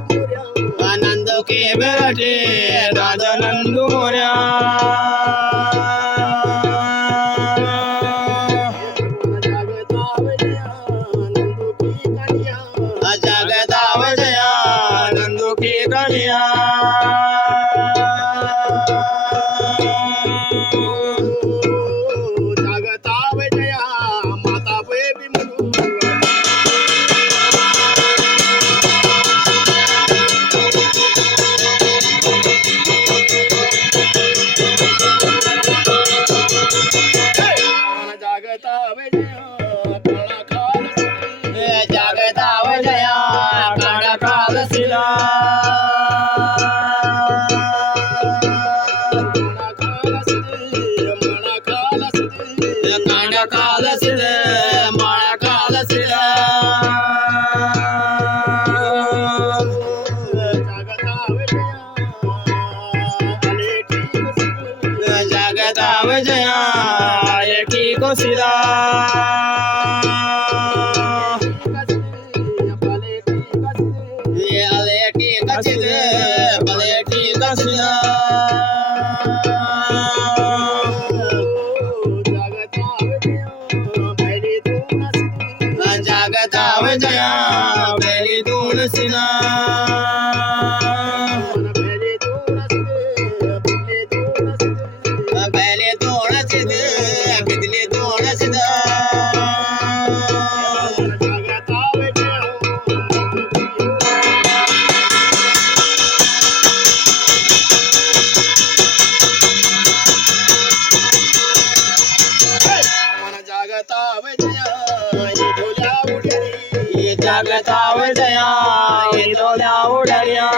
आनंद के बेटे राजा नंदू मोर्या जगता विजया नंदू की कन्या जगता विजया माता बेबी जगता विजया जगता विजया काळा कालसिला कांडा कालसिल माळा कालसिल जगता विजया एकी कोसिला जगता विजया बेली तुलसीना बेली तुलसीद बिदली तुलसीद जगता विजया जगता विजया डोल्या उडल्या